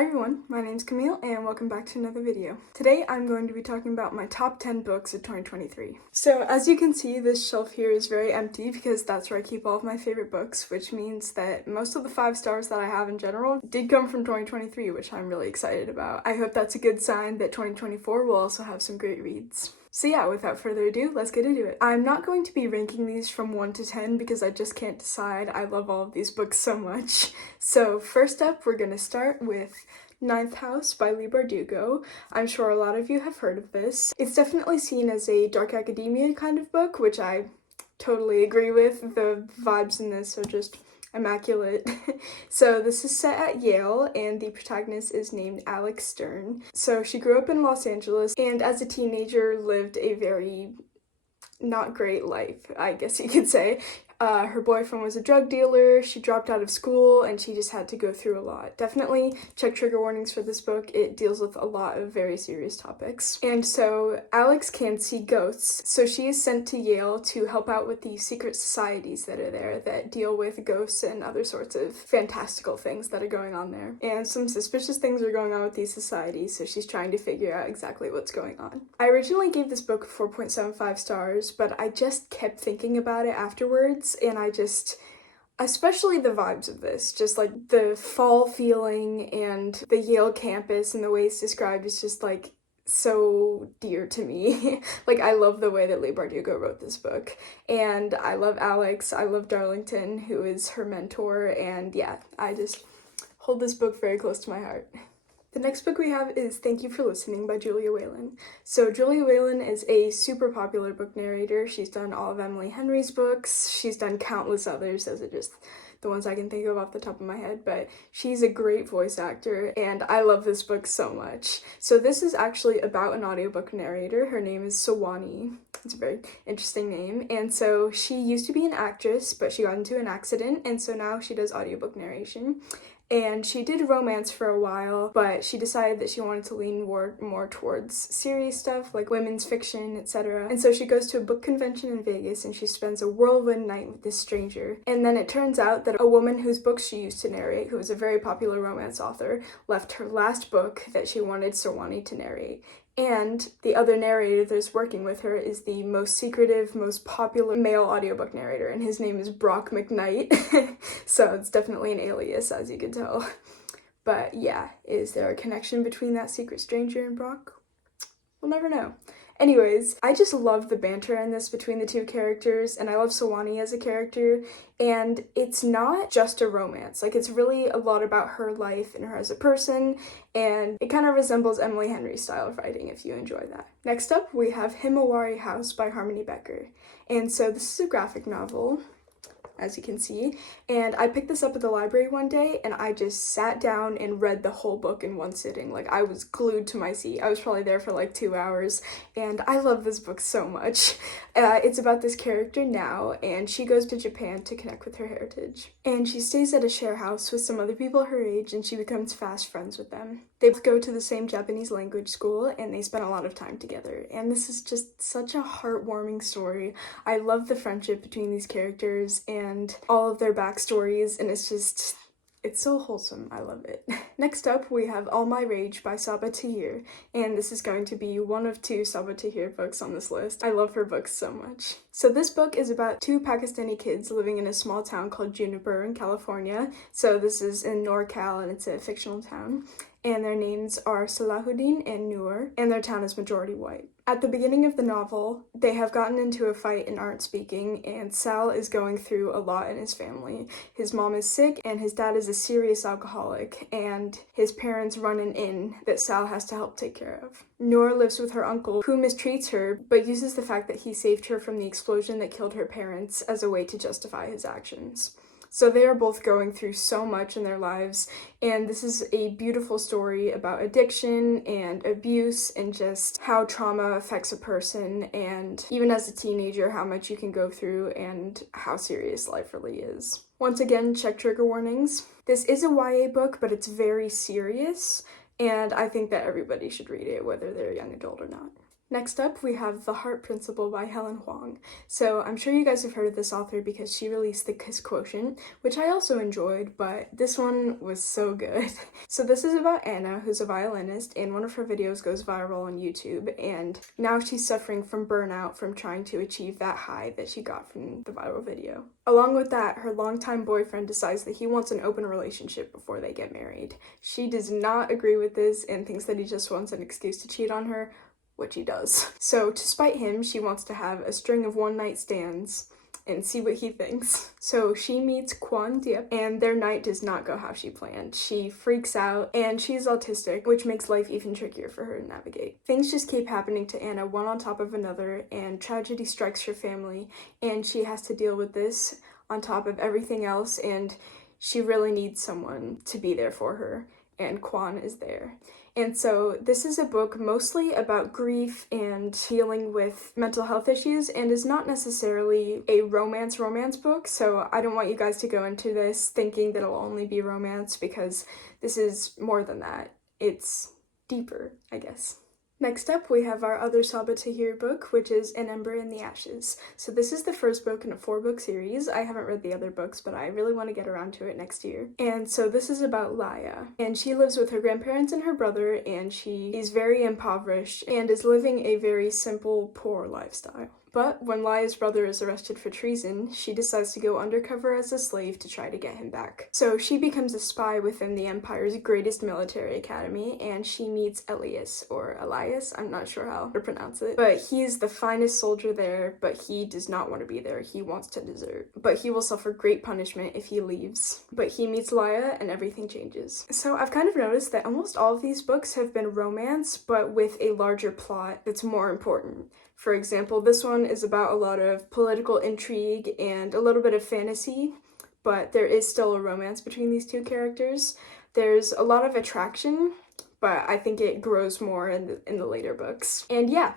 Hi everyone, my name's Camille and welcome back to another video. Today I'm going to be talking about my top 10 books of 2023. So as you can see, this shelf here is very empty because that's where I keep all of my favorite books, which means that most of the 5 stars that I have in general did come from 2023, which I'm really excited about. I hope that's a good sign that 2024 will also have some great reads. So yeah, without further ado, let's get into it. I'm not going to be ranking these from 1 to 10 because I just can't decide. I love all of these books so much. So first up, we're gonna start with Ninth House by Leigh Bardugo. I'm sure a lot of you have heard of this. It's definitely seen as a dark academia kind of book, which I totally agree with. The vibes in this are just immaculate. So this is set at Yale and the protagonist is named Alex Stern. So she grew up in Los Angeles and as a teenager lived a very not great life, I guess you could say. Her boyfriend was a drug dealer, she dropped out of school, and she just had to go through a lot. Definitely check trigger warnings for this book. It deals with a lot of very serious topics. And so Alex can see ghosts, so she is sent to Yale to help out with the secret societies that are there that deal with ghosts and other sorts of fantastical things that are going on there. And some suspicious things are going on with these societies, so she's trying to figure out exactly what's going on. I originally gave this book 4.75 stars, but I just kept thinking about it afterwards. And especially the vibes of this, just like the fall feeling and the Yale campus and the way it's described is just like so dear to me. Like I love the way that Leigh Bardugo wrote this book, and I love Alex, I love Darlington, who is her mentor, and yeah, I just hold this book very close to my heart. The next book we have is Thank You for Listening by Julia Whelan. So Julia Whelan is a super popular book narrator. She's done all of Emily Henry's books. She's done countless others. Those are just the ones I can think of off the top of my head, but she's a great voice actor and I love this book so much. So this is actually about an audiobook narrator. Her name is Sewanee. It's a very interesting name. And so she used to be an actress, but she got into an accident, and so now she does audiobook narration. And she did romance for a while, but she decided that she wanted to lean more towards serious stuff like women's fiction, etc. And so she goes to a book convention in Vegas and she spends a whirlwind night with this stranger. And then it turns out that a woman whose books she used to narrate, who was a very popular romance author, left her last book that she wanted Sewanee to narrate. And the other narrator that's working with her is the most secretive, most popular male audiobook narrator, and his name is Brock McKnight. So it's definitely an alias, as you can tell. But yeah, is there a connection between that secret stranger and Brock? We'll never know. Anyways, I just love the banter in this between the two characters, and I love Sewanee as a character, and it's not just a romance. Like, it's really a lot about her life and her as a person, and it kind of resembles Emily Henry's style of writing if you enjoy that. Next up, we have Himawari House by Harmony Becker. And so this is a graphic novel, as you can see, and I picked this up at the library one day and I just sat down and read the whole book in one sitting. Like, I was glued to my seat. I was probably there for like 2 hours, and I love this book so much. It's about this character now, and she goes to Japan to connect with her heritage. And she stays at a share house with some other people her age, and she becomes fast friends with them. They both go to the same Japanese language school, and they spend a lot of time together. And this is just such a heartwarming story. I love the friendship between these characters and all of their backstories, and it's so wholesome. I love it. Next up, we have All My Rage by Sabaa Tahir, and this is going to be one of 2 Sabaa Tahir books on this list. I love her books so much. So this book is about 2 Pakistani kids living in a small town called Juniper in California. So this is in NorCal, and it's a fictional town. And their names are Salahuddin and Noor, and their town is majority white. At the beginning of the novel, they have gotten into a fight and aren't speaking, and Sal is going through a lot in his family. His mom is sick, and his dad is a serious alcoholic, and his parents run an inn that Sal has to help take care of. Noor lives with her uncle, who mistreats her, but uses the fact that he saved her from the explosion that killed her parents as a way to justify his actions. So they are both going through so much in their lives, and this is a beautiful story about addiction and abuse and just how trauma affects a person, and even as a teenager, how much you can go through and how serious life really is. Once again, check trigger warnings. This is a YA book, but it's very serious, and I think that everybody should read it, whether they're a young adult or not. Next up, we have The Heart Principle by Helen Huang. So I'm sure you guys have heard of this author because she released The Kiss Quotient, which I also enjoyed, but this one was so good. So this is about Anna, who's a violinist, and one of her videos goes viral on YouTube, and now she's suffering from burnout from trying to achieve that high that she got from the viral video. Along with that, her longtime boyfriend decides that he wants an open relationship before they get married. She does not agree with this and thinks that he just wants an excuse to cheat on her, which he does. So to spite him, she wants to have a string of one-night stands and see what he thinks. So she meets Quan Diep, and their night does not go how she planned. She freaks out, and she's autistic, which makes life even trickier for her to navigate. Things just keep happening to Anna, one on top of another, and tragedy strikes her family, and she has to deal with this on top of everything else, and she really needs someone to be there for her, and Quan is there. And so this is a book mostly about grief and dealing with mental health issues, and is not necessarily a romance book, so I don't want you guys to go into this thinking that it'll only be romance, because this is more than that. It's deeper, I guess. Next up, we have our other Sabaa Tahir book, which is An Ember in the Ashes. So this is the first book in a 4-book series. I haven't read the other books, but I really want to get around to it next year. And so this is about Laya, and she lives with her grandparents and her brother, and she is very impoverished and is living a very simple, poor lifestyle. But when Laya's brother is arrested for treason, she decides to go undercover as a slave to try to get him back. So she becomes a spy within the Empire's greatest military academy, and she meets Elias, or Elias, I'm not sure how to pronounce it. But he is the finest soldier there, but he does not want to be there. He wants to desert. But he will suffer great punishment if he leaves. But he meets Laya, and everything changes. So I've kind of noticed that almost all of these books have been romance, but with a larger plot that's more important. For example, this one is about a lot of political intrigue and a little bit of fantasy, but there is still a romance between these two characters. There's a lot of attraction, but I think it grows more in the later books. And yeah,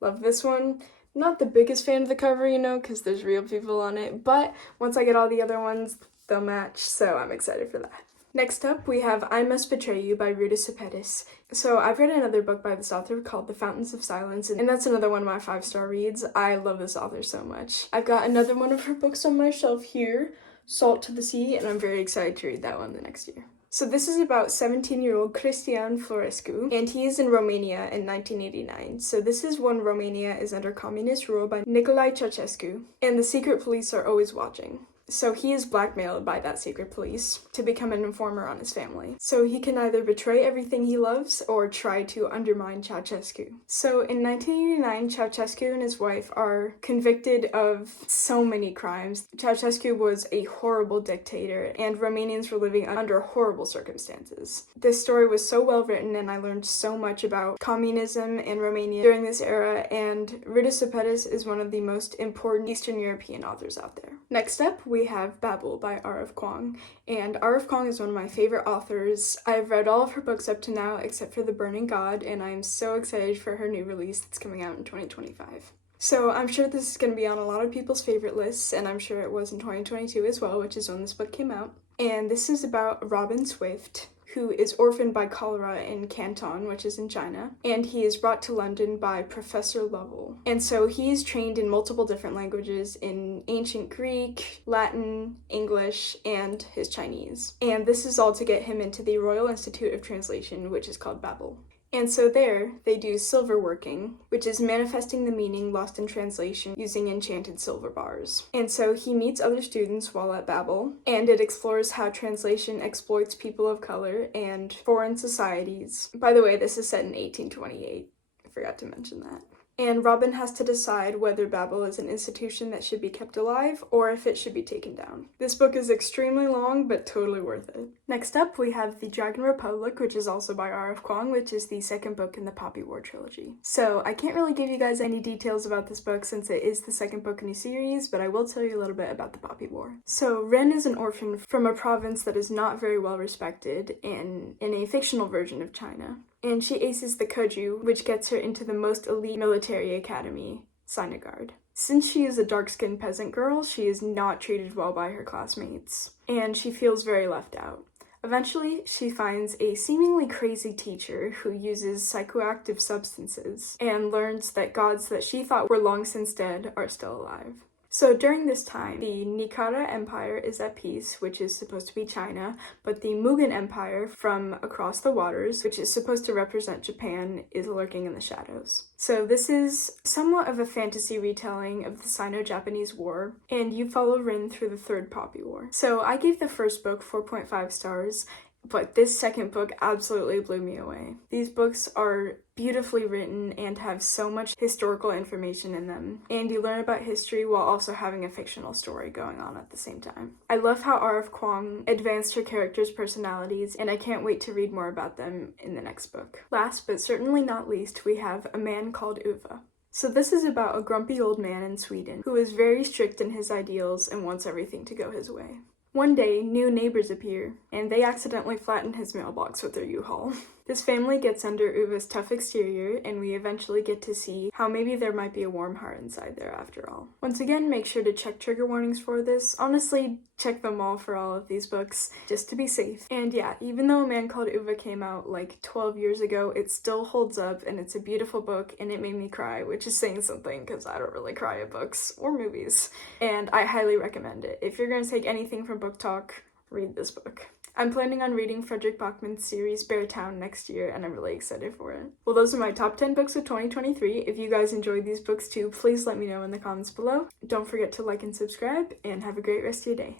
love this one. Not the biggest fan of the cover, you know, because there's real people on it, but once I get all the other ones, they'll match, so I'm excited for that. Next up, we have I Must Betray You by Ruta Sepetys. So I've read another book by this author called The Fountains of Silence, and that's another one of my 5-star reads. I love this author so much. I've got another one of her books on my shelf here, Salt to the Sea, and I'm very excited to read that one the next year. So this is about 17-year-old Cristian Florescu, and he is in Romania in 1989. So this is when Romania is under communist rule by Nicolae Ceausescu, and the secret police are always watching. So he is blackmailed by that secret police to become an informer on his family. So he can either betray everything he loves or try to undermine Ceausescu. So in 1989, Ceausescu and his wife are convicted of so many crimes. Ceausescu was a horrible dictator, and Romanians were living under horrible circumstances. This story was so well written, and I learned so much about communism in Romania during this era, and Ruta Sepetys is one of the most important Eastern European authors out there. Next up, we have Babel by R.F. Kuang, and R.F. Kuang is one of my favorite authors. I've read all of her books up to now except for The Burning God, and I'm so excited for her new release that's coming out in 2025. So I'm sure this is going to be on a lot of people's favorite lists, and I'm sure it was in 2022 as well, which is when this book came out. And this is about Robin Swift, who is orphaned by cholera in Canton, which is in China, and he is brought to London by Professor Lovell. And so he is trained in multiple different languages, in ancient Greek, Latin, English, and his Chinese. And this is all to get him into the Royal Institute of Translation, which is called Babel. And so there, they do silver working, which is manifesting the meaning lost in translation using enchanted silver bars. And so he meets other students while at Babel, and it explores how translation exploits people of color and foreign societies. By the way, this is set in 1828. I forgot to mention that. And Robin has to decide whether Babel is an institution that should be kept alive or if it should be taken down. This book is extremely long, but totally worth it. Next up, we have The Dragon Republic, which is also by R.F. Kuang, which is the second book in the Poppy War trilogy. So I can't really give you guys any details about this book since it is the second book in a series, but I will tell you a little bit about the Poppy War. So Ren is an orphan from a province that is not very well respected in a fictional version of China. And she aces the Keju, which gets her into the most elite military academy, Sinagard. Since she is a dark-skinned peasant girl, she is not treated well by her classmates, and she feels very left out. Eventually, she finds a seemingly crazy teacher who uses psychoactive substances and learns that gods that she thought were long since dead are still alive. So during this time, the Nikara Empire is at peace, which is supposed to be China, but the Mugen Empire from across the waters, which is supposed to represent Japan, is lurking in the shadows. So this is somewhat of a fantasy retelling of the Sino-Japanese War, and you follow Rin through the Third Poppy War. So I gave the first book 4.5 stars, but this second book absolutely blew me away. These books are beautifully written and have so much historical information in them, and you learn about history while also having a fictional story going on at the same time. I love how R.F. Kuang advanced her characters' personalities, and I can't wait to read more about them in the next book. Last but certainly not least, we have A Man Called Uwe. So this is about a grumpy old man in Sweden who is very strict in his ideals and wants everything to go his way. One day, new neighbors appear, and they accidentally flatten his mailbox with their U-Haul. This family gets under Uwe's tough exterior, and we eventually get to see how maybe there might be a warm heart inside there after all. Once again, make sure to check trigger warnings for this. Honestly, check them all for all of these books, just to be safe. And yeah, even though A Man Called Uwe came out like 12 years ago, it still holds up, and it's a beautiful book, and it made me cry, which is saying something, because I don't really cry at books or movies. And I highly recommend it. If you're going to take anything from Book Talk, read this book. I'm planning on reading Fredrik Backman's series Beartown next year, and I'm really excited for it. Well, those are my top 10 books of 2023. If you guys enjoyed these books too, please let me know in the comments below. Don't forget to like and subscribe, and have a great rest of your day.